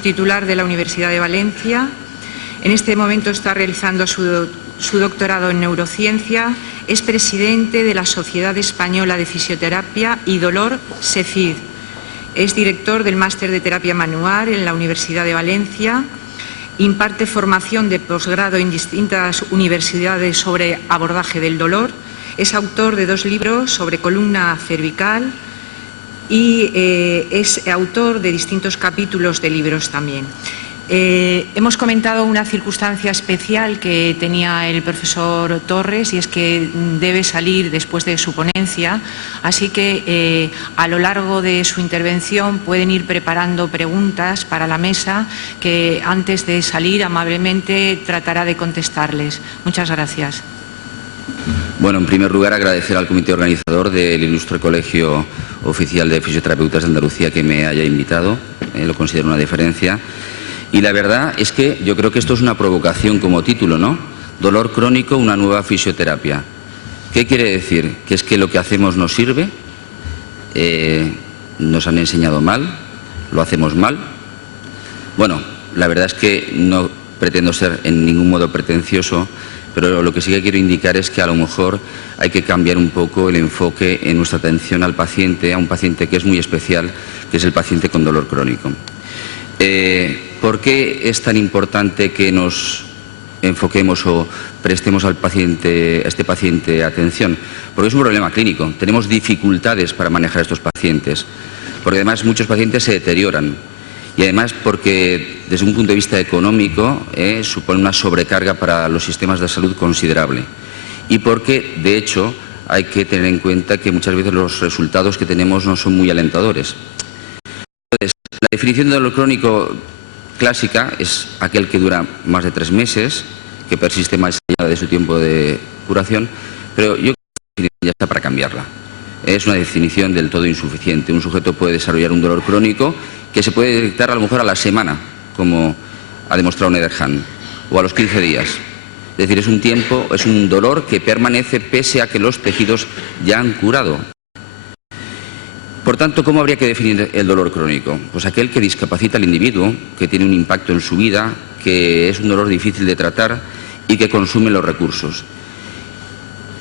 titular de la Universidad de Valencia. En este momento está realizando su doctorado en neurociencia. Es presidente de la Sociedad Española de Fisioterapia y Dolor, SEFID. Es director del Máster de Terapia Manual en la Universidad de Valencia. Imparte formación de posgrado en distintas universidades sobre abordaje del dolor. Es autor de 2 libros sobre columna cervical y es autor de distintos capítulos de libros también. Hemos comentado una circunstancia especial que tenía el profesor Torres, y es que debe salir después de su ponencia, así que a lo largo de su intervención pueden ir preparando preguntas para la mesa que antes de salir amablemente tratará de contestarles. Muchas gracias. Bueno, en primer lugar agradecer al comité organizador del Ilustre Colegio Oficial de Fisioterapeutas de Andalucía que me haya invitado, lo considero una deferencia. Y la verdad es que yo creo que esto es una provocación como título, ¿no? Dolor crónico, una nueva fisioterapia. ¿Qué quiere decir? ¿Que es que lo que hacemos no sirve? ¿Nos han enseñado mal? ¿Lo hacemos mal? Bueno, la verdad es que no pretendo ser en ningún modo pretencioso, pero lo que sí que quiero indicar es que a lo mejor hay que cambiar un poco el enfoque en nuestra atención al paciente, a un paciente que es muy especial, que es el paciente con dolor crónico. ¿Por qué es tan importante que nos enfoquemos o prestemos a este paciente atención? Porque es un problema clínico. Tenemos dificultades para manejar a estos pacientes, porque además muchos pacientes se deterioran y además porque desde un punto de vista económico supone una sobrecarga para los sistemas de salud considerable, y porque de hecho hay que tener en cuenta que muchas veces los resultados que tenemos no son muy alentadores. Entonces, la definición de dolor crónico clásica es aquel que dura más de 3 meses, que persiste más allá de su tiempo de curación, pero yo creo que ya está para cambiarla. Es una definición del todo insuficiente. Un sujeto puede desarrollar un dolor crónico que se puede detectar a lo mejor a la semana, como ha demostrado Nederhan, o a los 15 días. Es decir, es un dolor que permanece pese a que los tejidos ya han curado. Por tanto, ¿cómo habría que definir el dolor crónico? Pues aquel que discapacita al individuo, que tiene un impacto en su vida, que es un dolor difícil de tratar y que consume los recursos.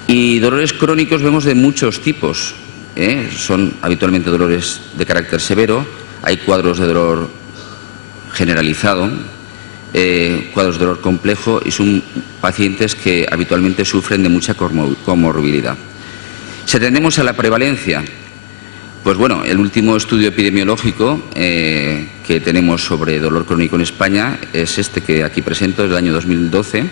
Y dolores crónicos vemos de muchos tipos, son habitualmente dolores de carácter severo, hay cuadros de dolor generalizado, cuadros de dolor complejo, y son pacientes que habitualmente sufren de mucha comorbilidad. Si atendemos a la prevalencia, pues bueno, el último estudio epidemiológico que tenemos sobre dolor crónico en España es este que aquí presento, del año 2012,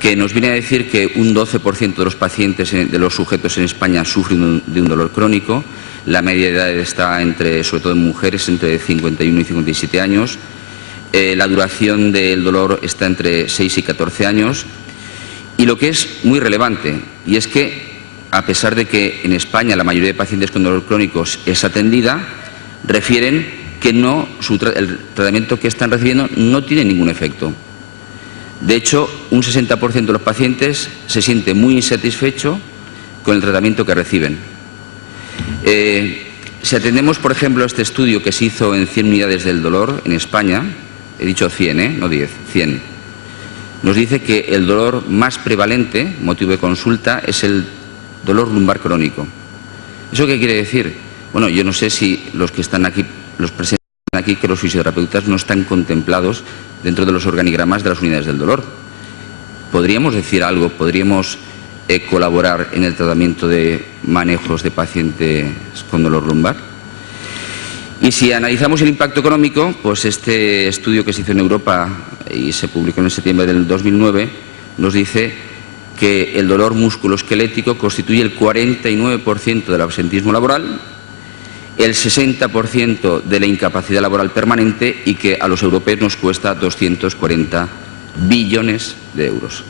que nos viene a decir que un 12% de los pacientes, de los sujetos en España, sufren de un dolor crónico. La media de edad está sobre todo en mujeres, entre 51 y 57 años. La duración del dolor está entre 6 y 14 años. Y lo que es muy relevante, y es que a pesar de que en España la mayoría de pacientes con dolor crónicos es atendida, refieren que el tratamiento que están recibiendo no tiene ningún efecto. De hecho, un 60% de los pacientes se siente muy insatisfecho con el tratamiento que reciben. Si atendemos, por ejemplo, a este estudio que se hizo en 100 unidades del dolor en España, he dicho 100, no 10, 100, nos dice que el dolor más prevalente, motivo de consulta, es el dolor lumbar crónico. ¿Eso qué quiere decir? Bueno, yo no sé si los que están aquí, los presentes aquí, que los fisioterapeutas no están contemplados dentro de los organigramas de las unidades del dolor. ¿Podríamos decir algo? ¿Podríamos colaborar en el tratamiento de manejos de pacientes con dolor lumbar? Y si analizamos el impacto económico, pues este estudio que se hizo en Europa y se publicó en septiembre del 2009 nos dice que el dolor musculoesquelético constituye el 49% del absentismo laboral, el 60% de la incapacidad laboral permanente, y que a los europeos nos cuesta 240 billones de euros.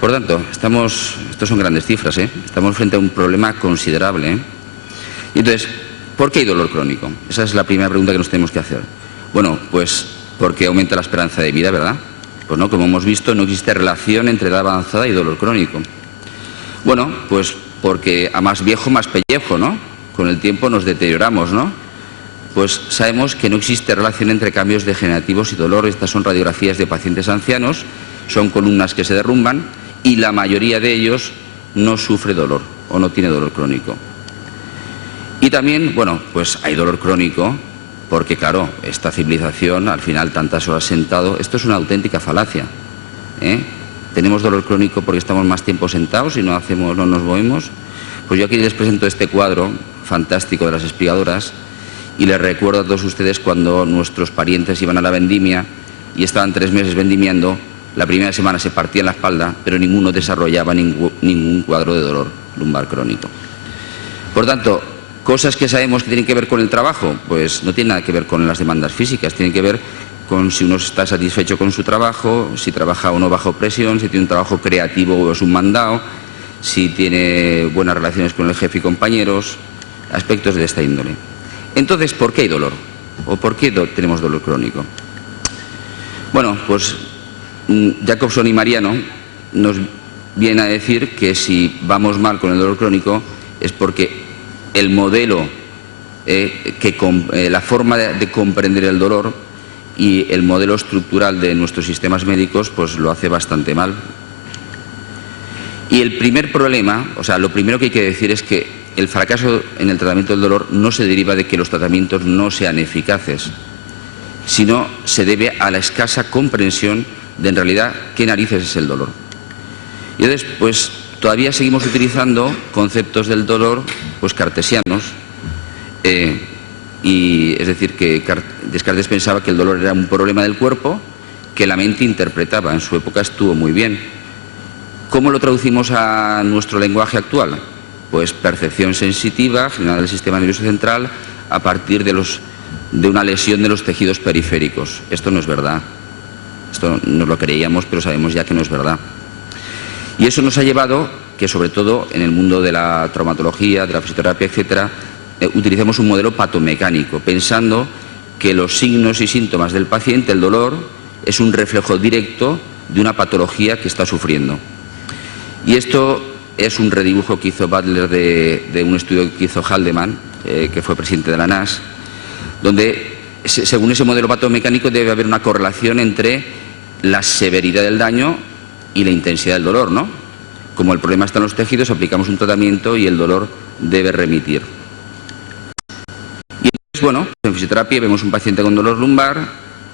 Por tanto, estos son grandes cifras, estamos frente a un problema considerable. Y entonces, ¿por qué hay dolor crónico? Esa es la primera pregunta que nos tenemos que hacer. Bueno, pues porque aumenta la esperanza de vida, ¿verdad? Pues no, como hemos visto, no existe relación entre edad avanzada y dolor crónico. Bueno, pues porque a más viejo, más pellejo, ¿no? Con el tiempo nos deterioramos, ¿no? pues sabemos que no existe relación entre cambios degenerativos y dolor. Estas son radiografías de pacientes ancianos, son columnas que se derrumban y la mayoría de ellos no sufre dolor o no tiene dolor crónico. Y también, bueno, pues hay dolor crónico porque, claro, esta civilización, al final, tantas horas sentado, esto es una auténtica falacia, ¿eh? Tenemos dolor crónico porque estamos más tiempo sentados y no nos movemos. Pues yo aquí les presento este cuadro fantástico de las espigadoras y les recuerdo a todos ustedes cuando nuestros parientes iban a la vendimia y estaban 3 meses vendimiando, la primera semana se partían la espalda, pero ninguno desarrollaba ningún cuadro de dolor lumbar crónico. Por tanto, cosas que sabemos que tienen que ver con el trabajo, pues no tienen nada que ver con las demandas físicas, tienen que ver con si uno está satisfecho con su trabajo, si trabaja o no bajo presión, si tiene un trabajo creativo o es un mandado, si tiene buenas relaciones con el jefe y compañeros, aspectos de esta índole. Entonces, ¿por qué hay dolor? ¿O por qué tenemos dolor crónico? Bueno, pues Jacobson y Mariano nos vienen a decir que si vamos mal con el dolor crónico es porque el modelo, la forma de comprender el dolor y el modelo estructural de nuestros sistemas médicos pues lo hace bastante mal. Y el primer problema, o sea, lo primero que hay que decir es que el fracaso en el tratamiento del dolor no se deriva de que los tratamientos no sean eficaces, sino se debe a la escasa comprensión de en realidad qué narices es el dolor. Y entonces, pues todavía seguimos utilizando conceptos del dolor pues cartesianos, y es decir, que Descartes pensaba que el dolor era un problema del cuerpo que la mente interpretaba. En su época estuvo muy bien. ¿Cómo lo traducimos a nuestro lenguaje actual? Pues percepción sensitiva generada del sistema nervioso central a partir de una lesión de los tejidos periféricos. Esto no es verdad. Esto nos lo creíamos, pero sabemos ya que no es verdad. Y eso nos ha llevado que, sobre todo en el mundo de la traumatología, de la fisioterapia, etcétera, utilicemos un modelo patomecánico, pensando que los signos y síntomas del paciente, el dolor, es un reflejo directo de una patología que está sufriendo. Y esto es un redibujo que hizo Butler de un estudio que hizo Haldeman, que fue presidente de la NAS, donde, según ese modelo patomecánico, debe haber una correlación entre la severidad del daño y la intensidad del dolor, ¿no? Como el problema está en los tejidos, aplicamos un tratamiento y el dolor debe remitir. Y entonces, bueno, en fisioterapia vemos un paciente con dolor lumbar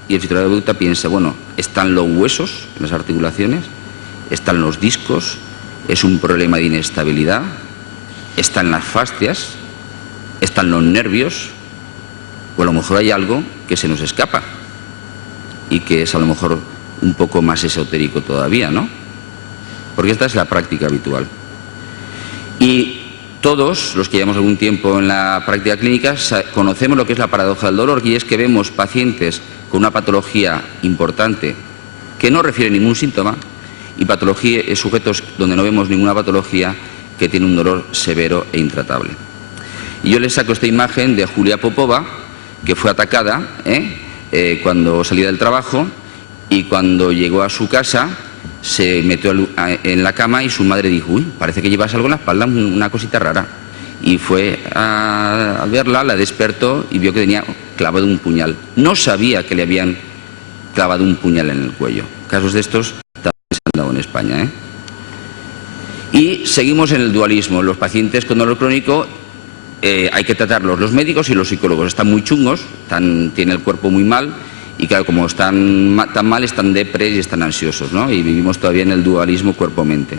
y el fisioterapeuta piensa, bueno, están los huesos en las articulaciones, están los discos, es un problema de inestabilidad, están las fascias, están los nervios, o a lo mejor hay algo que se nos escapa y que es a lo mejor un poco más esotérico todavía, ¿no? Porque esta es la práctica habitual. Y todos los que llevamos algún tiempo en la práctica clínica conocemos lo que es la paradoja del dolor, y es que vemos pacientes con una patología importante que no refiere ningún síntoma y sujetos donde no vemos ninguna patología que tiene un dolor severo e intratable. Y yo les saco esta imagen de Julia Popova, que fue atacada cuando salía del trabajo, y cuando llegó a su casa se metió en la cama y su madre dijo, uy, parece que llevas algo en la espalda, una cosita rara. Y fue a verla, la despertó y vio que tenía clavado un puñal. No sabía que le habían clavado un puñal en el cuello. Casos de estos también se han dado en España, Y seguimos en el dualismo. Los pacientes con dolor crónico hay que tratarlos, los médicos y los psicólogos. Están muy chungos, tienen el cuerpo muy mal. Y claro, como están tan mal, están depres y están ansiosos, ¿no? Y vivimos todavía en el dualismo cuerpo-mente.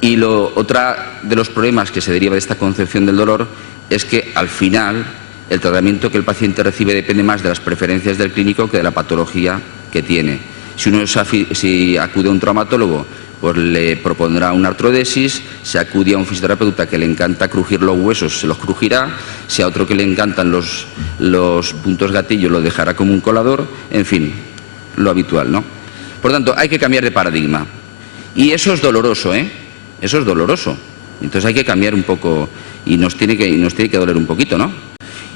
Y otra de los problemas que se deriva de esta concepción del dolor es que al final el tratamiento que el paciente recibe depende más de las preferencias del clínico que de la patología que tiene. Si acude a un traumatólogo, pues le propondrá una artrodesis. Si acude a un fisioterapeuta que le encanta crujir los huesos, se los crujirá. Si a otro que le encantan los puntos gatillo, lo dejará como un colador. En fin, lo habitual, ¿no? Por tanto, hay que cambiar de paradigma. Y eso es doloroso, Eso es doloroso. Entonces hay que cambiar un poco y nos tiene que doler un poquito, ¿no?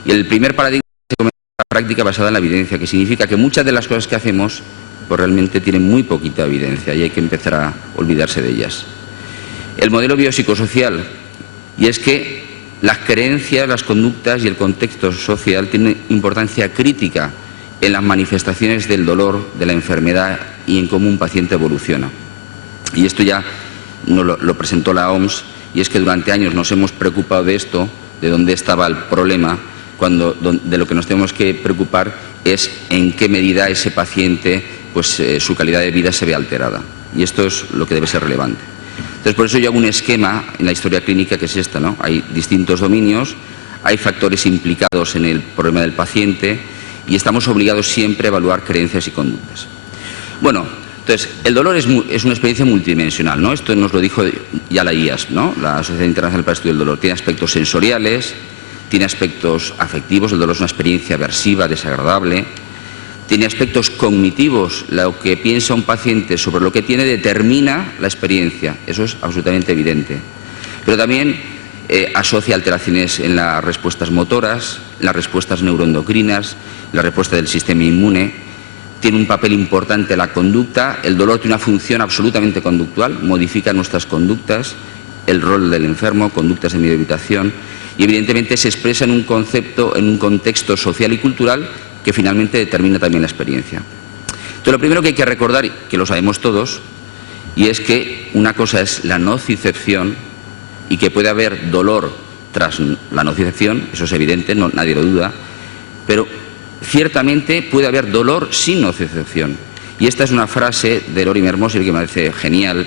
Y el primer paradigma es la práctica basada en la evidencia, que significa que muchas de las cosas que hacemos pues realmente tienen muy poquita evidencia y hay que empezar a olvidarse de ellas. El modelo biopsicosocial, y es que Las creencias, las conductas y el contexto social tienen importancia crítica en las manifestaciones del dolor, de la enfermedad y en cómo un paciente evoluciona. Y esto ya lo presentó la OMS, y es que durante años nos hemos preocupado de esto, de dónde estaba el problema, cuando de lo que nos tenemos que preocupar es en qué medida ese paciente, pues su calidad de vida se ve alterada. Y esto es lo que debe ser relevante. Entonces, por eso yo hago un esquema en la historia clínica que es esta, ¿no? Hay distintos dominios, hay factores implicados en el problema del paciente y estamos obligados siempre a evaluar creencias y conductas. Bueno, entonces, el dolor es una experiencia multidimensional, ¿no? Esto nos lo dijo ya la IAS, ¿no? La Sociedad Internacional para el Estudio del Dolor. Tiene aspectos sensoriales, tiene aspectos afectivos, el dolor es una experiencia aversiva, desagradable. Tiene aspectos cognitivos, lo que piensa un paciente sobre lo que tiene determina la experiencia, eso es absolutamente evidente. Pero también asocia alteraciones en las respuestas motoras, las respuestas neuroendocrinas, la respuesta del sistema inmune. Tiene un papel importante la conducta, el dolor tiene una función absolutamente conductual, modifica nuestras conductas, el rol del enfermo, conductas de medioevitación, y evidentemente se expresa en un concepto, en un contexto social y cultural que finalmente determina también la experiencia. Entonces, lo primero que hay que recordar, que lo sabemos todos, y es que una cosa es la nocicepción y que puede haber dolor tras la nocicepción, eso es evidente, nadie lo duda, pero ciertamente puede haber dolor sin nocicepción. Y esta es una frase de Lorimer Moseley que me parece genial,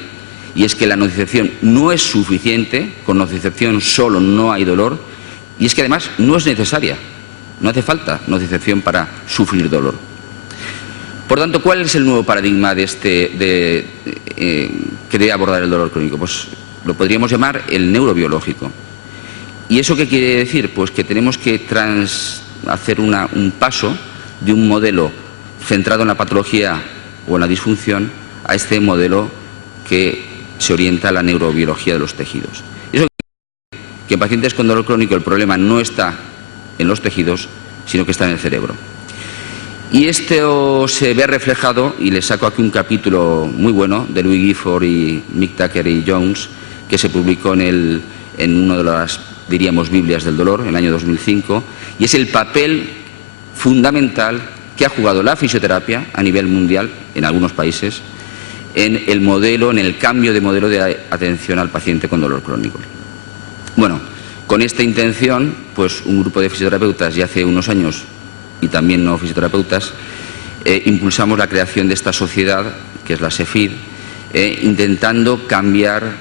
y es que la nocicepción no es suficiente, con nocicepción solo no hay dolor, y es que además no es necesaria. No hace falta nocicepción para sufrir dolor. Por tanto, ¿cuál es el nuevo paradigma que debe abordar el dolor crónico? Pues lo podríamos llamar el neurobiológico. ¿Y eso qué quiere decir? Pues que tenemos que hacer un paso de un modelo centrado en la patología o en la disfunción a este modelo que se orienta a la neurobiología de los tejidos. Eso quiere decir que en pacientes con dolor crónico el problema no está en los tejidos, sino que está en el cerebro. Y esto se ve reflejado, y les saco aquí un capítulo muy bueno de Louis Gifford y Mick Tucker y Jones, que se publicó en una de las, diríamos, Biblias del dolor, en el año 2005, y es el papel fundamental que ha jugado la fisioterapia a nivel mundial, en algunos países, en el modelo, en el cambio de modelo de atención al paciente con dolor crónico. Bueno, con esta intención, pues un grupo de fisioterapeutas ya hace unos años, y también no fisioterapeutas, impulsamos la creación de esta sociedad, que es la SEFID, intentando cambiar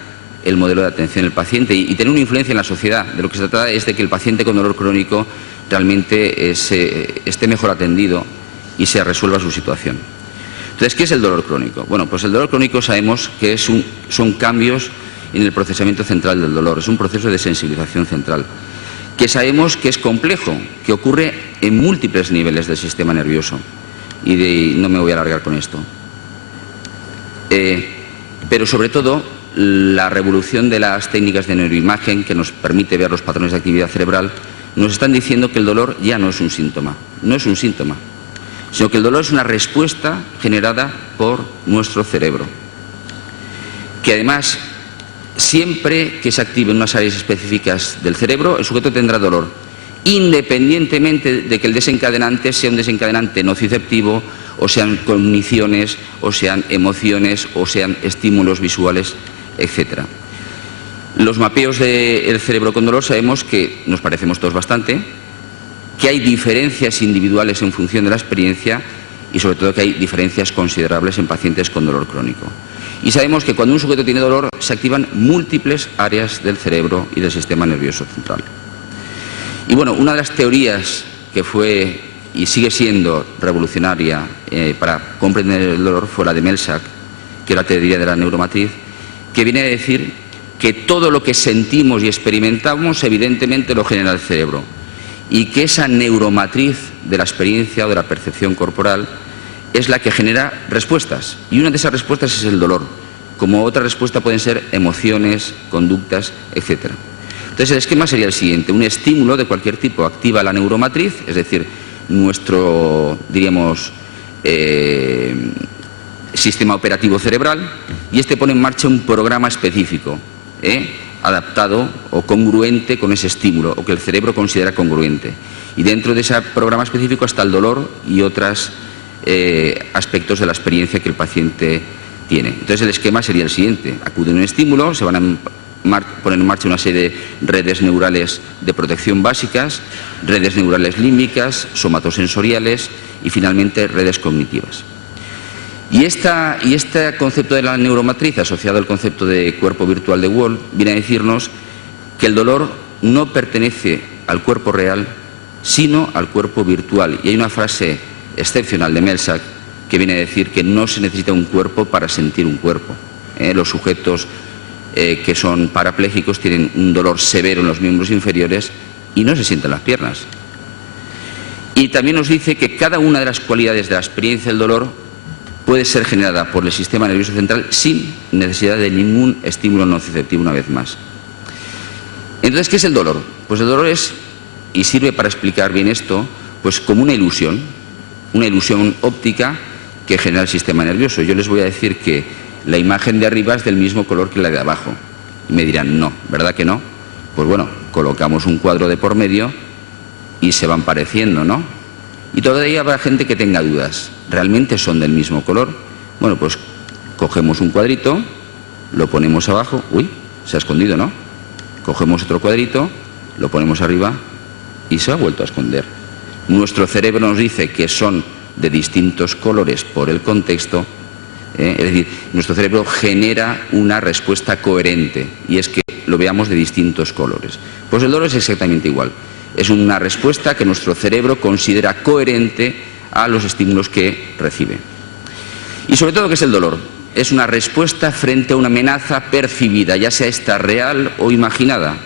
el modelo de atención al paciente y tener una influencia en la sociedad. De lo que se trata es de que el paciente con dolor crónico realmente esté mejor atendido y se resuelva su situación. Entonces, ¿qué es el dolor crónico? Bueno, pues el dolor crónico sabemos que son cambios en el procesamiento central del dolor, es un proceso de sensibilización central, que sabemos que es complejo, que ocurre en múltiples niveles del sistema nervioso, y no me voy a alargar con esto. Pero sobre todo, la revolución de las técnicas de neuroimagen, que nos permite ver los patrones de actividad cerebral, nos están diciendo que el dolor ya no es un síntoma, sino que el dolor es una respuesta generada por nuestro cerebro, que además, siempre que se activen unas áreas específicas del cerebro, el sujeto tendrá dolor, independientemente de que el desencadenante sea un desencadenante nociceptivo, o sean cogniciones, o sean emociones, o sean estímulos visuales, etc. Los mapeos del cerebro con dolor sabemos que nos parecemos todos bastante, que hay diferencias individuales en función de la experiencia y sobre todo que hay diferencias considerables en pacientes con dolor crónico. Y sabemos que cuando un sujeto tiene dolor se activan múltiples áreas del cerebro y del sistema nervioso central. Y bueno, una de las teorías que fue y sigue siendo revolucionaria para comprender el dolor fue la de Melsack, que es la teoría de la neuromatriz, que viene a decir que todo lo que sentimos y experimentamos evidentemente lo genera el cerebro y que esa neuromatriz de la experiencia o de la percepción corporal es la que genera respuestas, y una de esas respuestas es el dolor, como otra respuesta pueden ser emociones, conductas, etc. Entonces el esquema sería el siguiente: un estímulo de cualquier tipo activa la neuromatriz, es decir, nuestro, diríamos, sistema operativo cerebral, y este pone en marcha un programa específico, adaptado o congruente con ese estímulo, o que el cerebro considera congruente. Y dentro de ese programa específico está el dolor y otros aspectos de la experiencia que el paciente tiene. Entonces el esquema sería el siguiente: acude un estímulo, se van a poner en marcha una serie de redes neurales de protección básicas, redes neurales límbicas, somatosensoriales y finalmente redes cognitivas. Y este concepto de la neuromatriz, asociado al concepto de cuerpo virtual de Wolff, viene a decirnos que el dolor no pertenece al cuerpo real, sino al cuerpo virtual. Y hay una frase excepcional de Melsack que viene a decir que no se necesita un cuerpo para sentir un cuerpo. Los sujetos que son parapléjicos tienen un dolor severo en los miembros inferiores y no se sienten las piernas. Y también nos dice que cada una de las cualidades de la experiencia del dolor puede ser generada por el sistema nervioso central sin necesidad de ningún estímulo nociceptivo, una vez más. Entonces, ¿qué es el dolor? Pues el dolor es, y sirve para explicar bien esto, pues como una ilusión óptica que genera el sistema nervioso. Yo les voy a decir que la imagen de arriba es del mismo color que la de abajo. Y me dirán, no, ¿verdad que no? Pues bueno, colocamos un cuadro de por medio y se van pareciendo, ¿no? Y todavía habrá gente que tenga dudas. ¿Realmente son del mismo color? Bueno, pues cogemos un cuadrito, lo ponemos abajo. Uy, se ha escondido, ¿no? Cogemos otro cuadrito, lo ponemos arriba y se ha vuelto a esconder. Nuestro cerebro nos dice que son de distintos colores por el contexto. Es decir, nuestro cerebro genera una respuesta coherente y es que lo veamos de distintos colores. Pues el dolor es exactamente igual. Es una respuesta que nuestro cerebro considera coherente a los estímulos que recibe. Y sobre todo, ¿qué es el dolor? Es una respuesta frente a una amenaza percibida, ya sea esta real o imaginada.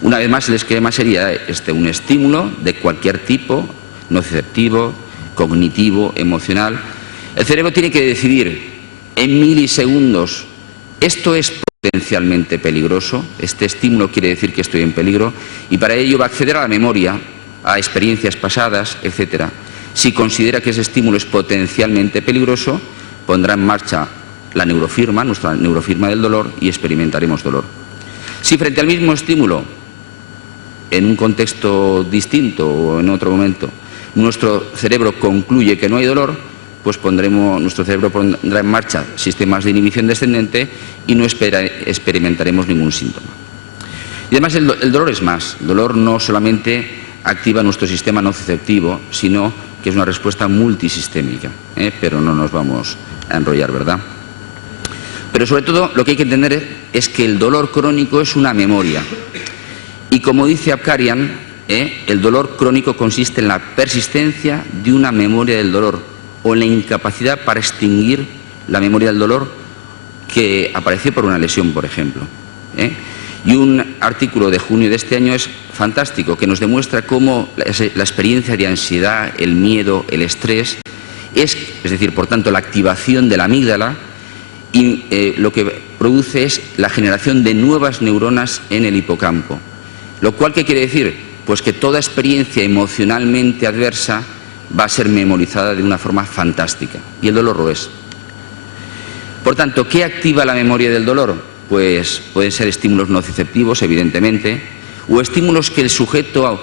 Una vez más, el esquema sería un estímulo de cualquier tipo, nociceptivo, cognitivo, emocional. El cerebro tiene que decidir en milisegundos: esto es potencialmente peligroso, este estímulo quiere decir que estoy en peligro, y para ello va a acceder a la memoria, a experiencias pasadas, etc. Si considera que ese estímulo es potencialmente peligroso, pondrá en marcha la neurofirma, nuestra neurofirma del dolor, y experimentaremos dolor. Si frente al mismo estímulo, en un contexto distinto o en otro momento, nuestro cerebro concluye que no hay dolor, pues nuestro cerebro pondrá en marcha sistemas de inhibición descendente y no experimentaremos ningún síntoma. Y además el dolor es más. El dolor no solamente activa nuestro sistema nociceptivo, sino que es una respuesta multisistémica. Pero no nos vamos a enrollar, ¿verdad? Pero sobre todo lo que hay que entender es que el dolor crónico es una memoria. Y como dice Abkarian, el dolor crónico consiste en la persistencia de una memoria del dolor, o en la incapacidad para extinguir la memoria del dolor que apareció por una lesión, por ejemplo. Y un artículo de junio de este año es fantástico, que nos demuestra cómo la experiencia de ansiedad, el miedo, el estrés, es decir, por tanto, la activación de la amígdala, y lo que produce es la generación de nuevas neuronas en el hipocampo. Lo cual, ¿qué quiere decir? Pues que toda experiencia emocionalmente adversa va a ser memorizada de una forma fantástica, y el dolor lo es. Por tanto, ¿qué activa la memoria del dolor? Pues pueden ser estímulos nociceptivos, evidentemente, o estímulos que el sujeto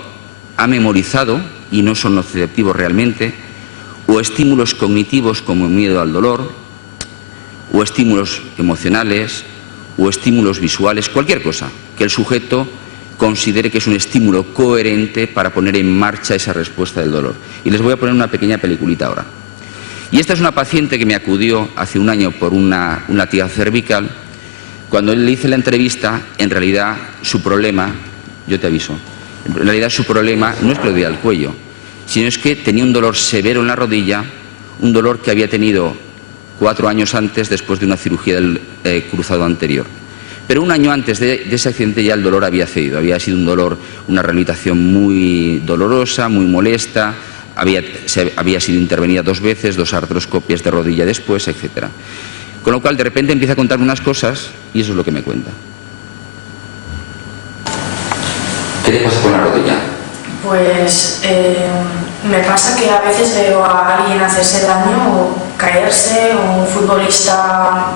ha memorizado y no son nociceptivos realmente, o estímulos cognitivos como miedo al dolor, o estímulos emocionales, o estímulos visuales, cualquier cosa que el sujeto considere que es un estímulo coherente para poner en marcha esa respuesta del dolor. Y les voy a poner una pequeña peliculita ahora. Y esta es una paciente que me acudió hace un año por una latiga cervical. Cuando le hice la entrevista, en realidad su problema, yo te aviso, en realidad su problema no es que le dolía el cuello, sino es que tenía un dolor severo en la rodilla, un dolor que había tenido 4 años antes después de una cirugía del cruzado anterior. Pero un año antes de ese accidente ya el dolor había cedido, había sido un dolor, una rehabilitación muy dolorosa, muy molesta, había sido intervenida 2 veces, 2 artroscopias de rodilla después, etc. Con lo cual de repente empieza a contarme unas cosas y eso es lo que me cuenta. ¿Qué te pasa con la rodilla? Pues me pasa que a veces veo a alguien hacerse daño o caerse, o un futbolista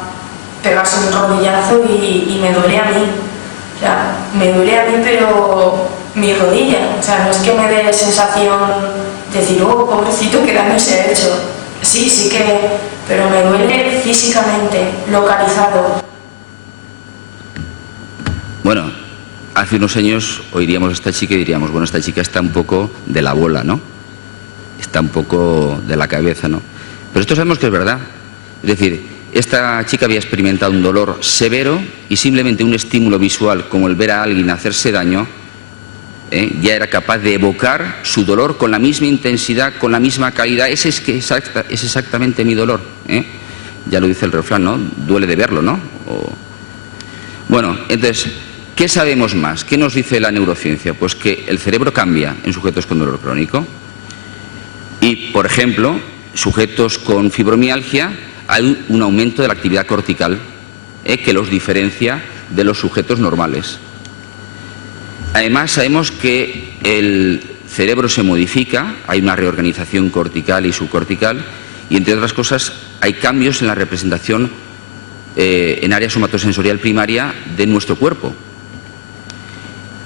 pegarse un rodillazo y me duele a mí. O sea, me duele a mí, pero mi rodilla. O sea, no es que me dé sensación de decir, oh, pobrecito, qué daño se ha hecho. Sí, sí que, pero me duele físicamente, localizado. Bueno, hace unos años oiríamos a esta chica y diríamos, bueno, esta chica está un poco de la bola, ¿no? Está un poco de la cabeza, ¿no? Pero esto sabemos que es verdad. Es decir, esta chica había experimentado un dolor severo y simplemente un estímulo visual como el ver a alguien hacerse daño, ya era capaz de evocar su dolor con la misma intensidad, con la misma calidad. Ese es exactamente mi dolor, ya lo dice el refrán, ¿no? Duele de verlo, ¿no? Bueno, entonces, ¿qué sabemos más? ¿Qué nos dice la neurociencia? Pues que el cerebro cambia en sujetos con dolor crónico y, por ejemplo, sujetos con fibromialgia hay un aumento de la actividad cortical que los diferencia de los sujetos normales. Además, sabemos que el cerebro se modifica, hay una reorganización cortical y subcortical y, entre otras cosas, hay cambios en la representación en área somatosensorial primaria de nuestro cuerpo.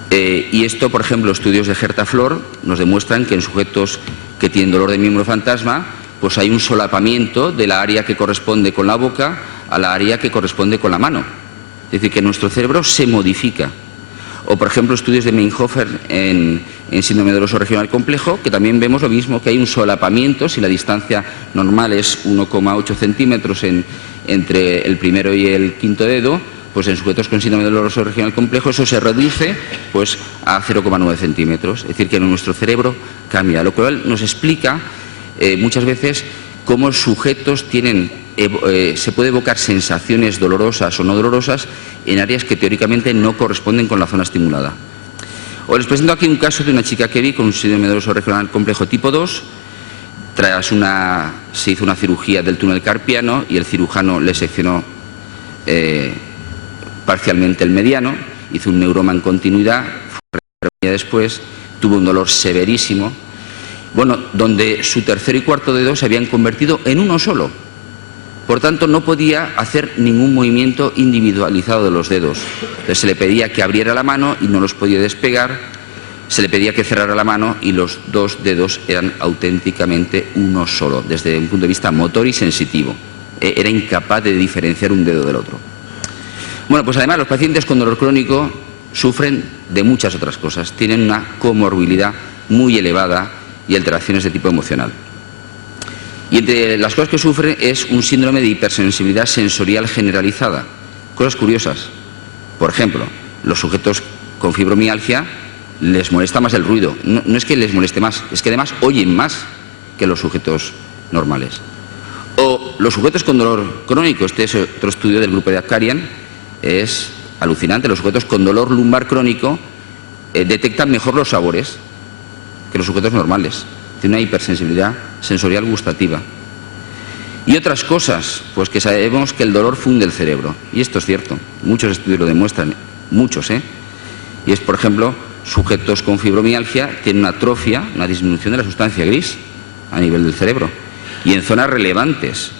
Y esto, por ejemplo, estudios de Gerta Flor nos demuestran que en sujetos que tienen dolor de miembro fantasma, pues hay un solapamiento de la área que corresponde con la boca a la área que corresponde con la mano. Es decir, que nuestro cerebro se modifica. O, por ejemplo, estudios de Meinhofer en síndrome doloroso regional complejo, que también vemos lo mismo, que hay un solapamiento, si la distancia normal es 1,8 centímetros entre el primero y el quinto dedo, pues en sujetos con síndrome doloroso regional complejo eso se reduce pues a 0,9 centímetros. Es decir, que nuestro cerebro cambia, lo cual nos explica muchas veces cómo sujetos tienen, se puede evocar sensaciones dolorosas o no dolorosas en áreas que teóricamente no corresponden con la zona estimulada. Os les presento aquí un caso de una chica que vi con un síndrome doloroso regional complejo tipo 2. Se hizo una cirugía del túnel carpiano y el cirujano le seccionó parcialmente el mediano, hizo un neuroma en continuidad, después tuvo un dolor severísimo, bueno, donde su tercero y cuarto dedo se habían convertido en uno solo. Por tanto, no podía hacer ningún movimiento individualizado de los dedos. Entonces, se le pedía que abriera la mano y no los podía despegar, se le pedía que cerrara la mano y los dos dedos eran auténticamente uno solo, desde un punto de vista motor y sensitivo. Era incapaz de diferenciar un dedo del otro. Bueno, pues además los pacientes con dolor crónico sufren de muchas otras cosas. Tienen una comorbilidad muy elevada y alteraciones de tipo emocional. Y entre las cosas que sufren es un síndrome de hipersensibilidad sensorial generalizada. Cosas curiosas. Por ejemplo, los sujetos con fibromialgia les molesta más el ruido. No es que les moleste más, es que además oyen más que los sujetos normales. O los sujetos con dolor crónico, este es otro estudio del grupo de Akkarian, es alucinante. Los sujetos con dolor lumbar crónico detectan mejor los sabores que los sujetos normales. Tiene una hipersensibilidad sensorial gustativa. Y otras cosas, pues que sabemos que el dolor funde el cerebro. Y esto es cierto, muchos estudios lo demuestran, muchos, Y es, por ejemplo, sujetos con fibromialgia tienen una atrofia, una disminución de la sustancia gris a nivel del cerebro. Y en zonas relevantes,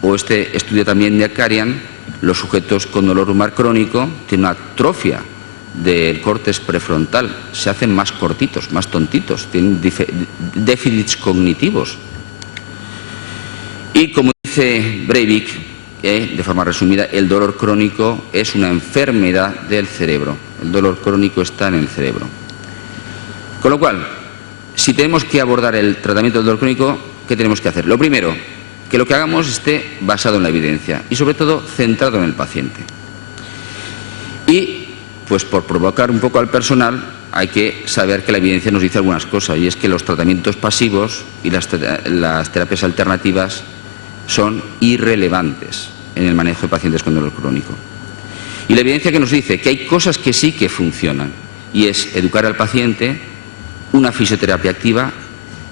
o este estudio también de Akkarian, los sujetos con dolor lumbar crónico tienen una atrofia del córtex prefrontal, se hacen más cortitos, más tontitos, tienen déficits cognitivos. Y como dice Breivik, de forma resumida, el dolor crónico es una enfermedad del cerebro. El dolor crónico está en el cerebro. Con lo cual, si tenemos que abordar el tratamiento del dolor crónico, ¿qué tenemos que hacer? Lo primero, que lo que hagamos esté basado en la evidencia y sobre todo centrado en el paciente. Y pues por provocar un poco al personal hay que saber que la evidencia nos dice algunas cosas, y es que los tratamientos pasivos y las terapias alternativas son irrelevantes en el manejo de pacientes con dolor crónico. Y la evidencia que nos dice que hay cosas que sí que funcionan, y es educar al paciente, una fisioterapia activa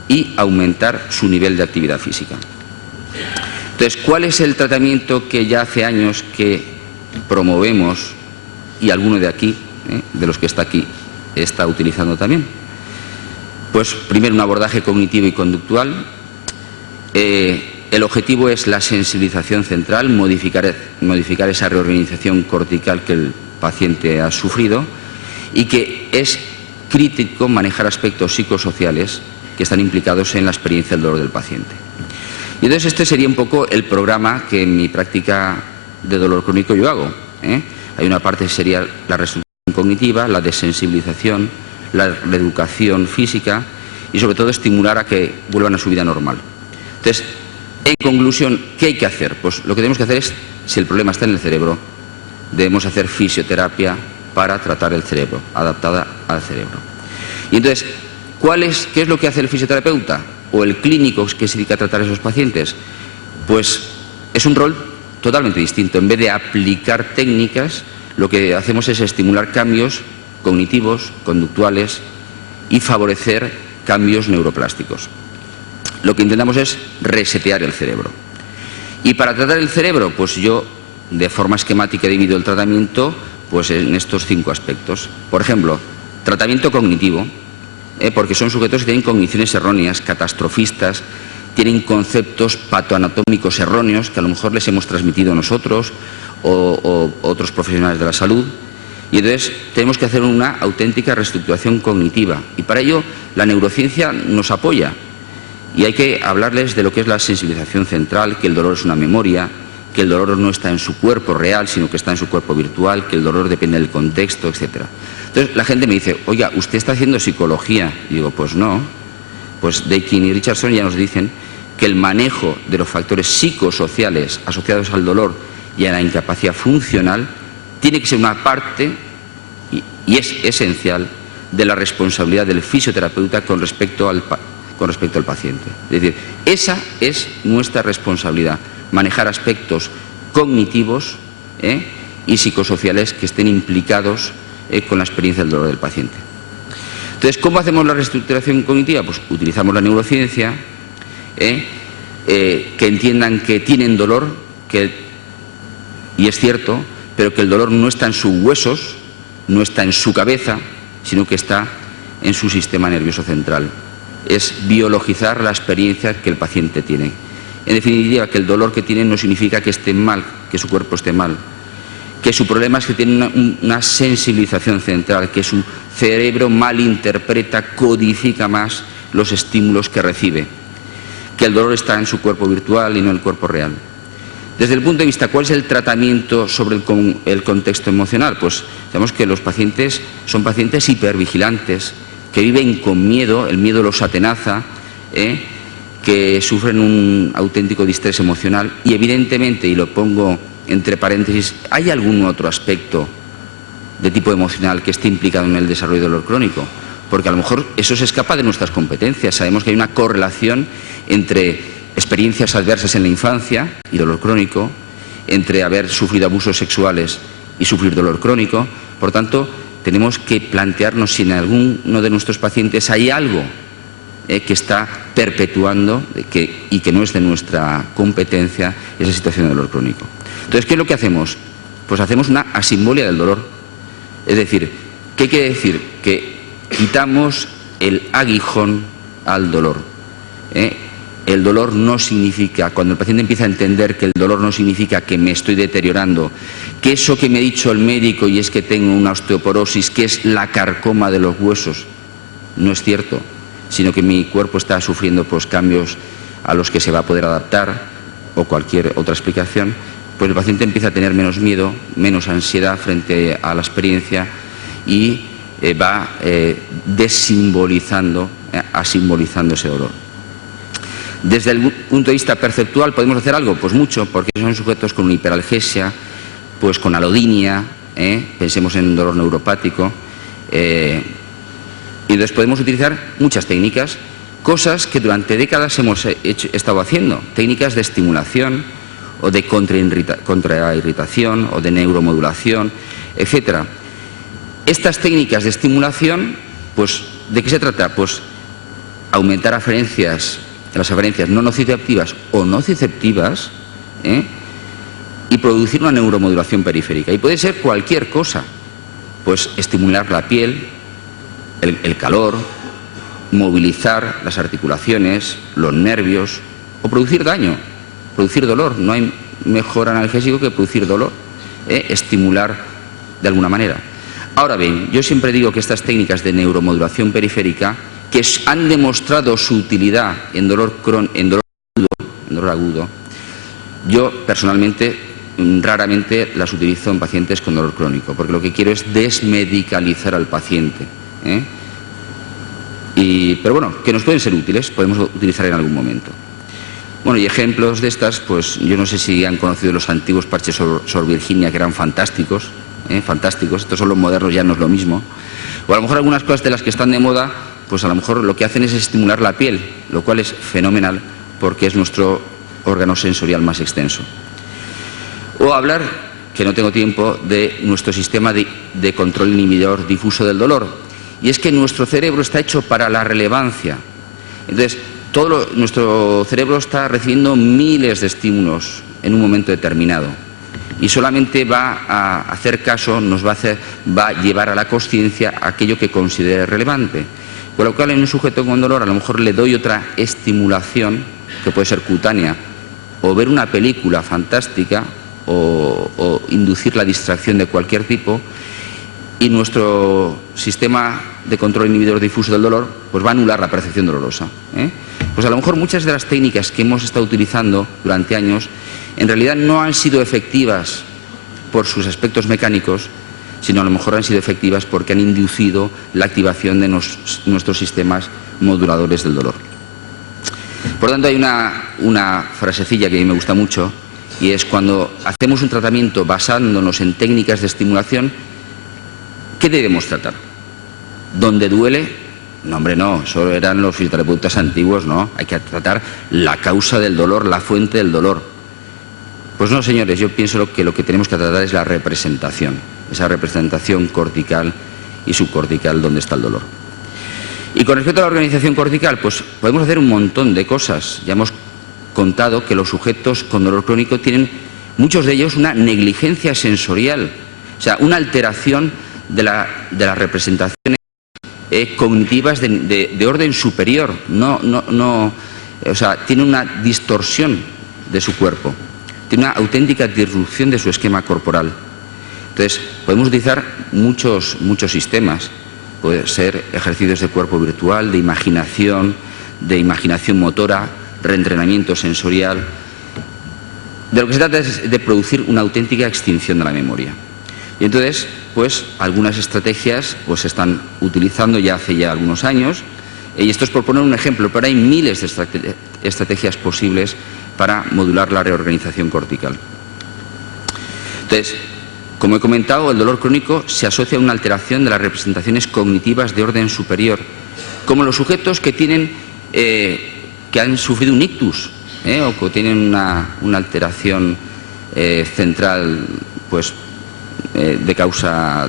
y aumentar su nivel de actividad física. Entonces, ¿cuál es el tratamiento que ya hace años que promovemos y alguno de aquí, de los que está aquí, está utilizando también? Pues primero un abordaje cognitivo y conductual, el el objetivo es la sensibilización central, modificar esa reorganización cortical que el paciente ha sufrido, y que es crítico manejar aspectos psicosociales que están implicados en la experiencia del dolor del paciente. Y entonces este sería un poco el programa que en mi práctica de dolor crónico yo hago, ¿eh? Hay una parte que sería la reestructuración cognitiva, la desensibilización, la reeducación física y sobre todo estimular a que vuelvan a su vida normal. Entonces, en conclusión, ¿qué hay que hacer? Pues lo que tenemos que hacer es, si el problema está en el cerebro, debemos hacer fisioterapia para tratar el cerebro, adaptada al cerebro. Y entonces, ¿qué es lo que hace el fisioterapeuta o el clínico que se dedica a tratar a esos pacientes? Pues es un rol totalmente distinto. En vez de aplicar técnicas, lo que hacemos es estimular cambios cognitivos, conductuales y favorecer cambios neuroplásticos. Lo que intentamos es resetear el cerebro. Y para tratar el cerebro, pues yo de forma esquemática he dividido el tratamiento pues en estos 5 aspectos. Por ejemplo, tratamiento cognitivo, porque son sujetos que tienen cogniciones erróneas, catastrofistas, tienen conceptos patoanatómicos erróneos que a lo mejor les hemos transmitido nosotros o otros profesionales de la salud. Y entonces tenemos que hacer una auténtica reestructuración cognitiva. Y para ello la neurociencia nos apoya. Y hay que hablarles de lo que es la sensibilización central, que el dolor es una memoria, que el dolor no está en su cuerpo real, sino que está en su cuerpo virtual, que el dolor depende del contexto, etc. Entonces la gente me dice, oiga, ¿usted está haciendo psicología? Y digo, pues no. Pues Deikin y Richardson ya nos dicen que el manejo de los factores psicosociales asociados al dolor y a la incapacidad funcional tiene que ser una parte, y es esencial, de la responsabilidad del fisioterapeuta con respecto al paciente. Es decir, esa es nuestra responsabilidad, manejar aspectos cognitivos y psicosociales que estén implicados con la experiencia del dolor del paciente. Entonces, ¿cómo hacemos la reestructuración cognitiva? Pues utilizamos la neurociencia, que entiendan que tienen dolor, y es cierto, pero que el dolor no está en sus huesos, no está en su cabeza, sino que está en su sistema nervioso central. Es biologizar la experiencia que el paciente tiene. En definitiva, que el dolor que tiene no significa que esté mal, que su cuerpo esté mal, que su problema es que tiene una sensibilización central, que su cerebro malinterpreta, codifica más los estímulos que recibe, que el dolor está en su cuerpo virtual y no en el cuerpo real. Desde el punto de vista, ¿cuál es el tratamiento sobre el contexto emocional? Pues sabemos que los pacientes son pacientes hipervigilantes, que viven con miedo, el miedo los atenaza, que sufren un auténtico distrés emocional y evidentemente, y lo pongo entre paréntesis, ¿hay algún otro aspecto de tipo emocional que esté implicado en el desarrollo del dolor crónico? Porque a lo mejor eso se escapa de nuestras competencias. Sabemos que hay una correlación entre experiencias adversas en la infancia y dolor crónico, entre haber sufrido abusos sexuales y sufrir dolor crónico. Por tanto, tenemos que plantearnos si en alguno de nuestros pacientes hay algo que está perpetuando y que no es de nuestra competencia esa situación de dolor crónico. Entonces, ¿qué es lo que hacemos? Pues hacemos una asimbolia del dolor. Es decir, ¿qué quiere decir? Que quitamos el aguijón al dolor. El dolor no significa, cuando el paciente empieza a entender que el dolor no significa que me estoy deteriorando, que eso que me ha dicho el médico y es que tengo una osteoporosis, que es la carcoma de los huesos, no es cierto, sino que mi cuerpo está sufriendo pues cambios a los que se va a poder adaptar o cualquier otra explicación, pues el paciente empieza a tener menos miedo, menos ansiedad frente a la experiencia y va desimbolizando, asimbolizando ese dolor. Desde el punto de vista perceptual, ¿podemos hacer algo? Pues mucho, porque son sujetos con una hiperalgesia, pues con alodinia, pensemos en dolor neuropático, y entonces podemos utilizar muchas técnicas, cosas que durante décadas hemos estado haciendo, técnicas de estimulación o de contrairritación o de neuromodulación, etc. Estas técnicas de estimulación, pues, ¿de qué se trata? Pues aumentar las aferencias no nociceptivas o nociceptivas, y producir una neuromodulación periférica. Y puede ser cualquier cosa, pues estimular la piel, el calor, movilizar las articulaciones, los nervios, o producir daño, producir dolor. No hay mejor analgésico que producir dolor, estimular de alguna manera. Ahora bien, yo siempre digo que estas técnicas de neuromodulación periférica, que han demostrado su utilidad en dolor agudo, yo personalmente raramente las utilizo en pacientes con dolor crónico, porque lo que quiero es desmedicalizar al paciente, pero bueno, que nos pueden ser útiles, podemos utilizar en algún momento. Bueno, y ejemplos de estas, pues yo no sé si han conocido los antiguos parches Sor Virginia, que eran fantásticos, fantásticos. Estos son los modernos, ya no es lo mismo. O a lo mejor algunas cosas de las que están de moda, pues a lo mejor lo que hacen es estimular la piel, lo cual es fenomenal porque es nuestro órgano sensorial más extenso. O hablar, que no tengo tiempo, de nuestro sistema de control inhibidor difuso del dolor. Y es que nuestro cerebro está hecho para la relevancia. Entonces, nuestro cerebro está recibiendo miles de estímulos en un momento determinado. Y solamente va a hacer caso, va a llevar a la consciencia aquello que considere relevante. Por lo cual, en un sujeto con dolor, a lo mejor le doy otra estimulación, que puede ser cutánea, o ver una película fantástica, o inducir la distracción de cualquier tipo, y nuestro sistema de control inhibidor difuso del dolor pues va a anular la percepción dolorosa. Pues a lo mejor muchas de las técnicas que hemos estado utilizando durante años en realidad no han sido efectivas por sus aspectos mecánicos, sino a lo mejor han sido efectivas porque han inducido la activación de nuestros sistemas moduladores del dolor. Por tanto, hay una frasecilla que a mí me gusta mucho, y es cuando hacemos un tratamiento basándonos en técnicas de estimulación, ¿qué debemos tratar? ¿Dónde duele? No, hombre, no, eso eran los fisioterapeutas antiguos, no. Hay que tratar la causa del dolor, la fuente del dolor. Pues no, señores, yo pienso que lo que tenemos que tratar es la representación, esa representación cortical y subcortical donde está el dolor. Y con respecto a la organización cortical, pues podemos hacer un montón de cosas. Ya hemos contado que los sujetos con dolor crónico tienen, muchos de ellos, una negligencia sensorial, o sea, una alteración de las representaciones cognitivas de orden superior, o sea, tiene una distorsión de su cuerpo, tiene una auténtica disrupción de su esquema corporal. Entonces, podemos utilizar muchos sistemas, puede ser ejercicios de cuerpo virtual, de imaginación motora, reentrenamiento sensorial. De lo que se trata es de producir una auténtica extinción de la memoria. Y entonces, pues algunas estrategias pues se están utilizando ya hace algunos años, y esto es por poner un ejemplo, pero hay miles de estrategias posibles para modular la reorganización cortical. Entonces, como he comentado, el dolor crónico se asocia a una alteración de las representaciones cognitivas de orden superior, como los sujetos que han sufrido un ictus, o que tienen una alteración central, pues de causa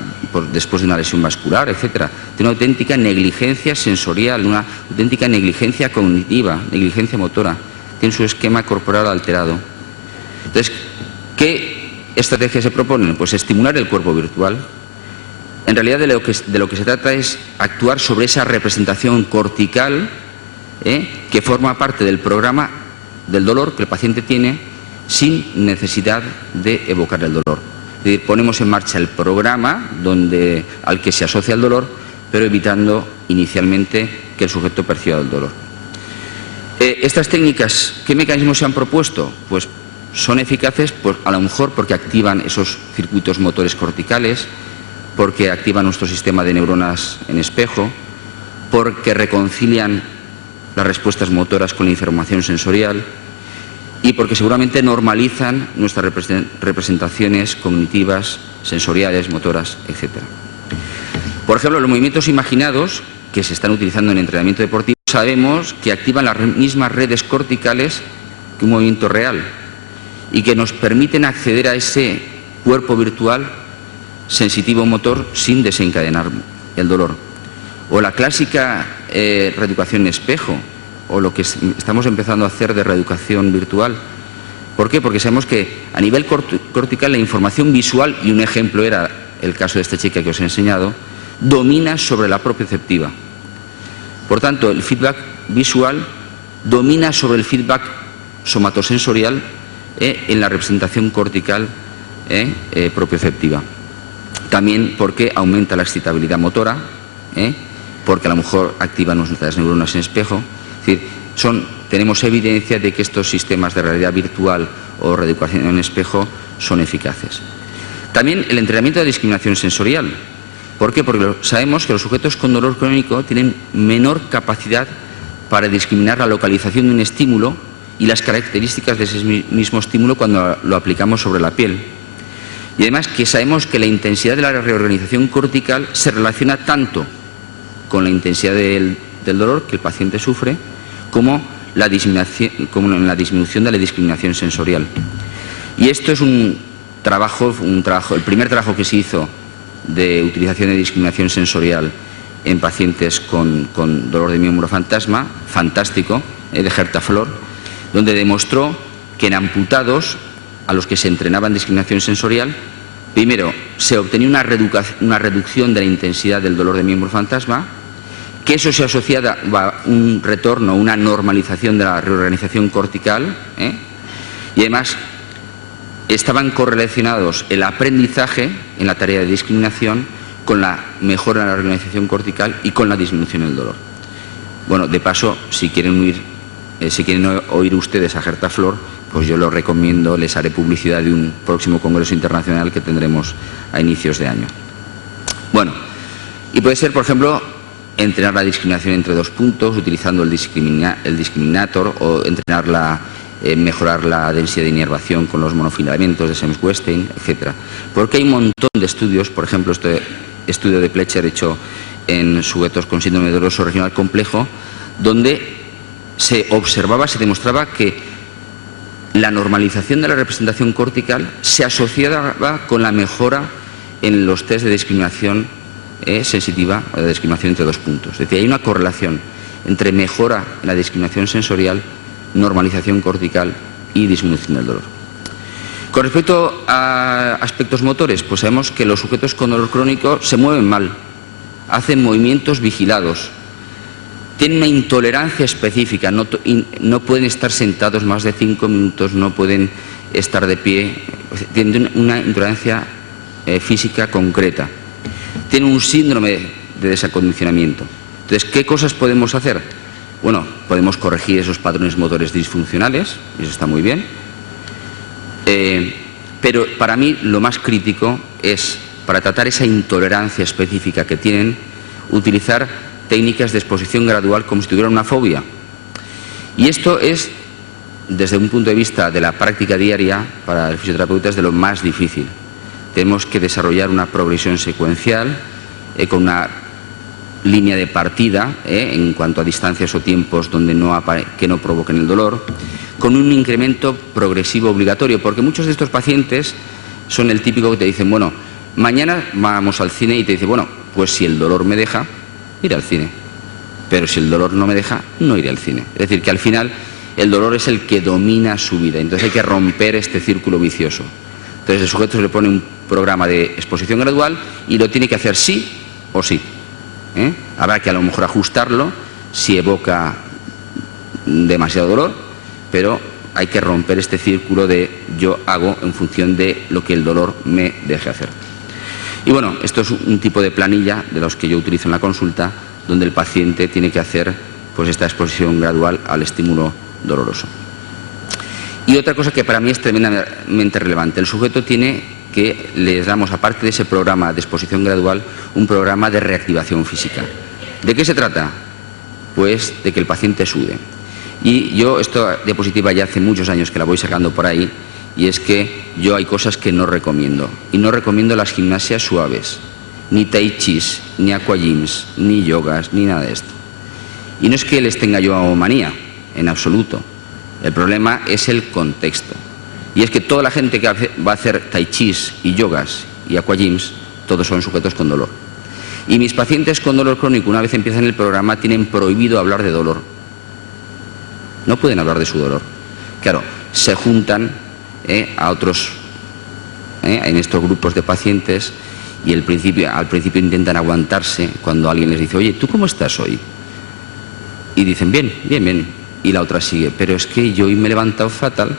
después de una lesión vascular, etcétera. Tiene una auténtica negligencia sensorial, una auténtica negligencia cognitiva, negligencia motora. Tiene su esquema corporal alterado. Entonces, ¿qué estrategias se proponen? Pues estimular el cuerpo virtual. En realidad de lo que se trata es actuar sobre esa representación cortical que forma parte del programa del dolor que el paciente tiene sin necesidad de evocar el dolor. Es decir, ponemos en marcha el programa al que se asocia el dolor, pero evitando inicialmente que el sujeto perciba el dolor. Estas técnicas, ¿qué mecanismos se han propuesto? Pues son eficaces, pues, a lo mejor porque activan esos circuitos motores corticales, porque activan nuestro sistema de neuronas en espejo, porque reconcilian las respuestas motoras con la información sensorial, y porque seguramente normalizan nuestras representaciones cognitivas, sensoriales, motoras, etc. Por ejemplo, los movimientos imaginados que se están utilizando en entrenamiento deportivo sabemos que activan las mismas redes corticales que un movimiento real y que nos permiten acceder a ese cuerpo virtual sensitivo motor sin desencadenar el dolor. O la clásica reeducación en espejo, o lo que estamos empezando a hacer de reeducación virtual. ¿Por qué? Porque sabemos que a nivel cortical la información visual, y un ejemplo era el caso de esta chica que os he enseñado, domina sobre la propioceptiva. Por tanto, el feedback visual domina sobre el feedback somatosensorial en la representación cortical propioceptiva. También porque aumenta la excitabilidad motora, porque a lo mejor activa nuestras neuronas en espejo. Es decir, tenemos evidencia de que estos sistemas de realidad virtual o reeducación en espejo son eficaces. También el entrenamiento de discriminación sensorial. ¿Por qué? Porque sabemos que los sujetos con dolor crónico tienen menor capacidad para discriminar la localización de un estímulo y las características de ese mismo estímulo cuando lo aplicamos sobre la piel. Y además que sabemos que la intensidad de la reorganización cortical se relaciona tanto con la intensidad del dolor que el paciente sufre como en la disminución de la discriminación sensorial. Y esto es el primer trabajo que se hizo de utilización de discriminación sensorial en pacientes con dolor de miembro fantasma, fantástico, de Herta Flor, donde demostró que en amputados a los que se entrenaba en discriminación sensorial, primero se obtenía una reducción de la intensidad del dolor de miembro fantasma, que eso se asociaba a un retorno, una normalización de la reorganización cortical, y además estaban correlacionados el aprendizaje en la tarea de discriminación con la mejora de la reorganización cortical y con la disminución del dolor. Bueno, de paso, si quieren oír ustedes a Herta Flor, pues yo lo recomiendo, les haré publicidad de un próximo congreso internacional que tendremos a inicios de año. Bueno, y puede ser, por ejemplo, entrenar la discriminación entre dos puntos, utilizando el discriminator, o mejorar la densidad de inervación con los monofilamentos de Semmes-Weinstein, etc. Porque hay un montón de estudios, por ejemplo, este estudio de Pletcher hecho en sujetos con síndrome doloroso regional complejo, donde se demostraba que la normalización de la representación cortical se asociaba con la mejora en los test de discriminación sensitiva o de discriminación entre dos puntos. Es decir, hay una correlación entre mejora en la discriminación sensorial, normalización cortical y disminución del dolor. Con respecto a aspectos motores, pues sabemos que los sujetos con dolor crónico se mueven mal, hacen movimientos vigilados, tienen una intolerancia específica, no pueden estar sentados más de 5 minutos, no pueden estar de pie, tienen una intolerancia física concreta, tienen un síndrome de desacondicionamiento. Entonces, ¿qué cosas podemos hacer? Bueno, podemos corregir esos patrones motores disfuncionales, y eso está muy bien, pero para mí lo más crítico es, para tratar esa intolerancia específica que tienen, utilizar técnicas de exposición gradual como si tuvieran una fobia. Y esto es, desde un punto de vista de la práctica diaria, para el fisioterapeuta es de lo más difícil. Tenemos que desarrollar una progresión secuencial con una línea de partida en cuanto a distancias o tiempos que no provoquen el dolor, con un incremento progresivo obligatorio, porque muchos de estos pacientes son el típico que te dicen, bueno, mañana vamos al cine, y te dice, bueno, pues si el dolor me deja, iré al cine, pero si el dolor no me deja, no iré al cine. Es decir, que al final el dolor es el que domina su vida, entonces hay que romper este círculo vicioso. Entonces el sujeto se le pone un programa de exposición gradual y lo tiene que hacer sí o sí. Habrá que a lo mejor ajustarlo si evoca demasiado dolor, pero hay que romper este círculo de yo hago en función de lo que el dolor me deje hacer. Y bueno, esto es un tipo de planilla de los que yo utilizo en la consulta, donde el paciente tiene que hacer pues esta exposición gradual al estímulo doloroso. Y otra cosa que para mí es tremendamente relevante, el sujeto tiene que, les damos, aparte de ese programa de exposición gradual, un programa de reactivación física. ¿De qué se trata? Pues de que el paciente sude. Y yo, esta diapositiva ya hace muchos años que la voy sacando por ahí, y es que yo hay cosas que no recomiendo. Y no recomiendo las gimnasias suaves, ni tai chis, ni aquagyms, ni yogas, ni nada de esto. Y no es que les tenga yo manía, en absoluto. El problema es el contexto. Y es que toda la gente que va a hacer tai chis y yogas y aquagyms, todos son sujetos con dolor. Y mis pacientes con dolor crónico, una vez empiezan el programa, tienen prohibido hablar de dolor. No pueden hablar de su dolor. Claro, se juntan a otros, en estos grupos de pacientes, y al principio intentan aguantarse cuando alguien les dice, oye, ¿tú cómo estás hoy? Y dicen, bien, bien, bien. Y la otra sigue, pero es que yo hoy me he levantado fatal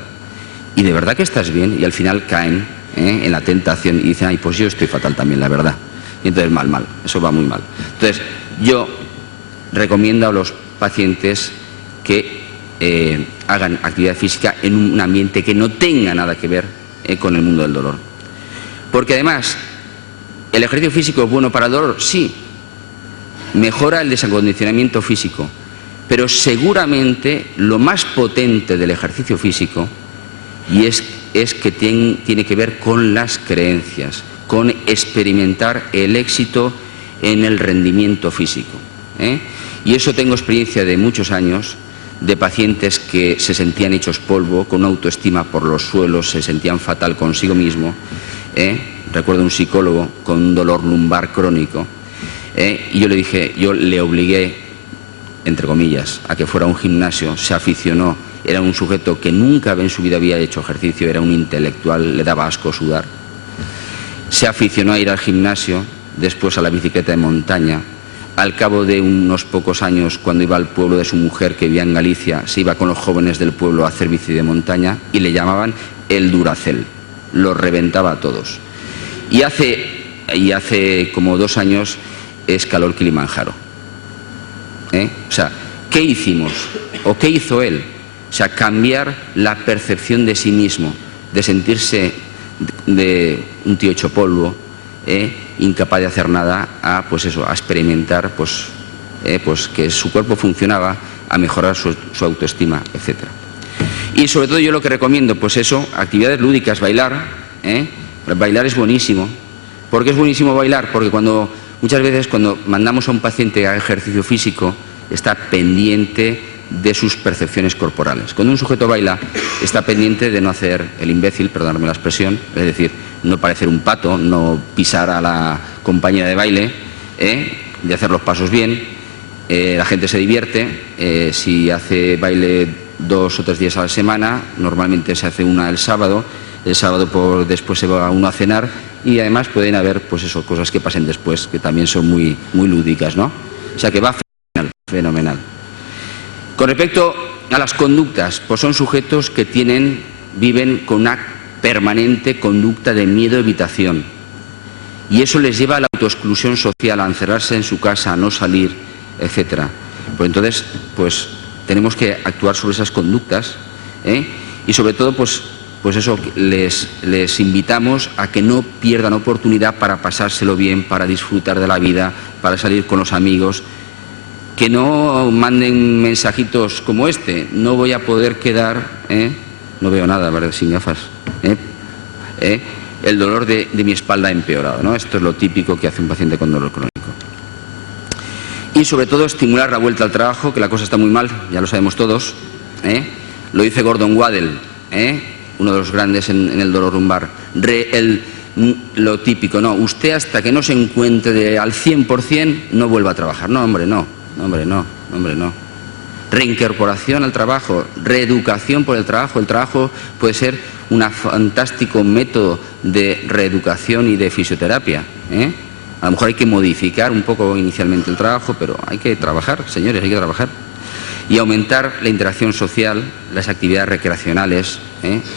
¿y de verdad que estás bien? Y al final caen en la tentación y dicen, ay, pues yo estoy fatal también, la verdad. Y entonces mal, eso va muy mal. Entonces, yo recomiendo a los pacientes que hagan actividad física en un ambiente que no tenga nada que ver con el mundo del dolor. Porque además, ¿el ejercicio físico es bueno para el dolor? Sí. Mejora el desacondicionamiento físico. Pero seguramente lo más potente del ejercicio físico es que tiene que ver con las creencias, con experimentar el éxito en el rendimiento físico. Y eso tengo experiencia de muchos años, de pacientes que se sentían hechos polvo, con una autoestima por los suelos, se sentían fatal consigo mismo. Recuerdo un psicólogo con un dolor lumbar crónico, y yo le obligué, entre comillas, a que fuera a un gimnasio, se aficionó, era un sujeto que nunca en su vida había hecho ejercicio, era un intelectual, le daba asco sudar. Se aficionó a ir al gimnasio, después a la bicicleta de montaña. Al cabo de unos pocos años, cuando iba al pueblo de su mujer, que vivía en Galicia, se iba con los jóvenes del pueblo a hacer bici de montaña y le llamaban el Duracell, los reventaba a todos. Y hace como 2 años escaló el Kilimanjaro. O sea, ¿qué hicimos? ¿O qué hizo él? O sea, cambiar la percepción de sí mismo, de sentirse de un tío hecho polvo, incapaz de hacer nada, a experimentar que su cuerpo funcionaba, a mejorar su autoestima, etc. Y sobre todo yo lo que recomiendo, actividades lúdicas, bailar. Bailar es buenísimo. ¿Por qué es buenísimo bailar? Porque muchas veces cuando mandamos a un paciente a ejercicio físico, está pendiente de sus percepciones corporales. Cuando un sujeto baila, está pendiente de no hacer el imbécil, perdonadme la expresión, es decir, no parecer un pato, no pisar a la compañera de baile, de hacer los pasos bien. La gente se divierte, si hace baile 2 o 3 días a la semana, normalmente se hace una el sábado después se va uno a cenar, y además pueden haber cosas que pasen después, que también son muy, muy lúdicas, ¿no? O sea que va fenomenal. Con respecto a las conductas, son sujetos que viven con una permanente conducta de miedo-evitación, y eso les lleva a la autoexclusión social, a encerrarse en su casa, a no salir, etc. Entonces, tenemos que actuar sobre esas conductas, y sobre todo, les invitamos a que no pierdan oportunidad para pasárselo bien, para disfrutar de la vida, para salir con los amigos. Que no manden mensajitos como este, no voy a poder quedar, no veo nada, ¿verdad? Sin gafas, el dolor de mi espalda ha empeorado, ¿no? Esto es lo típico que hace un paciente con dolor crónico. Y sobre todo estimular la vuelta al trabajo, que la cosa está muy mal, ya lo sabemos todos, lo dice Gordon Waddell, uno de los grandes en el dolor lumbar. Lo típico, no, usted hasta que no se encuentre al 100% no vuelva a trabajar. No, hombre, no. Reincorporación al trabajo, reeducación por el trabajo. El trabajo puede ser un fantástico método de reeducación y de fisioterapia. A lo mejor hay que modificar un poco inicialmente el trabajo, pero hay que trabajar, señores, hay que trabajar. Y aumentar la interacción social, las actividades recreacionales,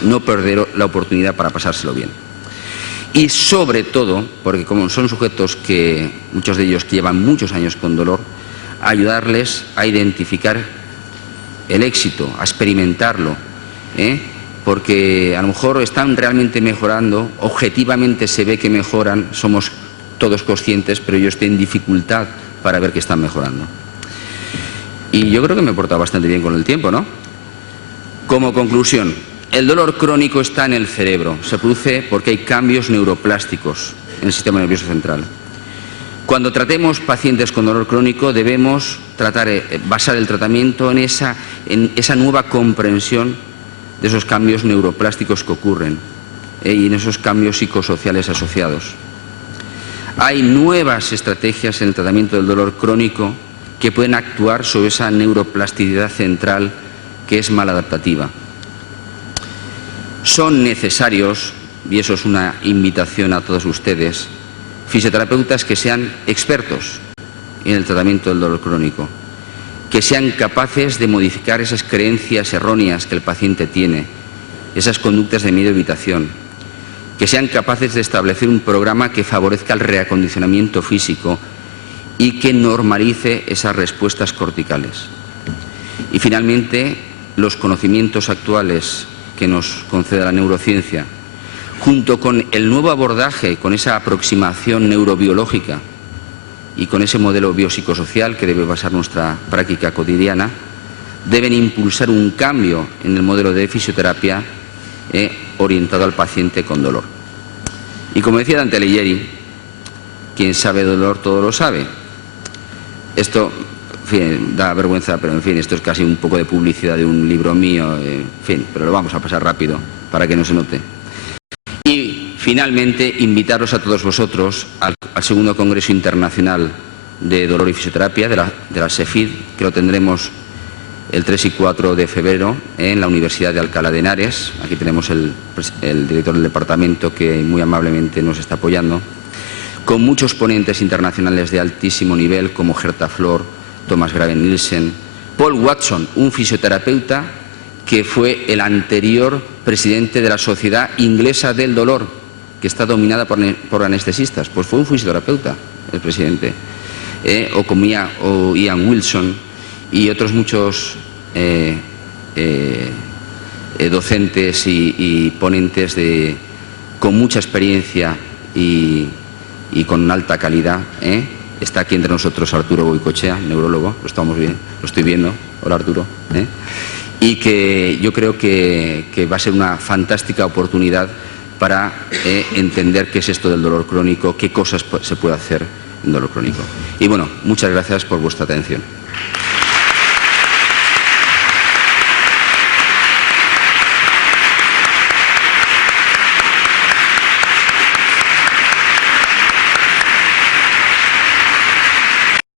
no perder la oportunidad para pasárselo bien. Y sobre todo, porque como son sujetos que, muchos de ellos que llevan muchos años con dolor, ayudarles a identificar el éxito, a experimentarlo, porque a lo mejor están realmente mejorando, objetivamente se ve que mejoran, somos todos conscientes, pero ellos tienen dificultad para ver que están mejorando. Y yo creo que me he portado bastante bien con el tiempo, ¿no? Como conclusión, el dolor crónico está en el cerebro, se produce porque hay cambios neuroplásticos en el sistema nervioso central. Cuando tratemos pacientes con dolor crónico debemos basar el tratamiento en esa nueva comprensión de esos cambios neuroplásticos que ocurren y en esos cambios psicosociales asociados. Hay nuevas estrategias en el tratamiento del dolor crónico que pueden actuar sobre esa neuroplasticidad central que es maladaptativa. Son necesarios, y eso es una invitación a todos ustedes, fisioterapeutas que sean expertos en el tratamiento del dolor crónico, que sean capaces de modificar esas creencias erróneas que el paciente tiene, esas conductas de miedo y evitación, que sean capaces de establecer un programa que favorezca el reacondicionamiento físico y que normalice esas respuestas corticales. Y finalmente, los conocimientos actuales que nos concede la neurociencia, junto con el nuevo abordaje, con esa aproximación neurobiológica y con ese modelo biopsicosocial que debe basar nuestra práctica cotidiana, deben impulsar un cambio en el modelo de fisioterapia orientado al paciente con dolor. Y como decía Dante Alighieri, quien sabe dolor todo lo sabe. Esto, en fin, da vergüenza, pero en fin, esto es casi un poco de publicidad de un libro mío, en fin, pero lo vamos a pasar rápido para que no se note. Y finalmente, invitaros a todos vosotros al segundo Congreso Internacional de Dolor y Fisioterapia de la SEFID, que lo tendremos el 3 y 4 de febrero en la Universidad de Alcalá de Henares. Aquí tenemos el director del departamento que muy amablemente nos está apoyando, con muchos ponentes internacionales de altísimo nivel como Gerta Flor, Thomas Graven Nielsen, Paul Watson, un fisioterapeuta que fue el anterior presidente de la Sociedad Inglesa del Dolor, que está dominada por anestesistas. Pues fue un fisioterapeuta el presidente. O Ian Wilson y otros muchos docentes y ponentes con mucha experiencia y con alta calidad. Está aquí entre nosotros Arturo Goicoechea, neurólogo, lo estoy viendo. Hola, Arturo. Y que yo creo que va a ser una fantástica oportunidad para entender qué es esto del dolor crónico, qué cosas se puede hacer en dolor crónico. Y bueno, muchas gracias por vuestra atención.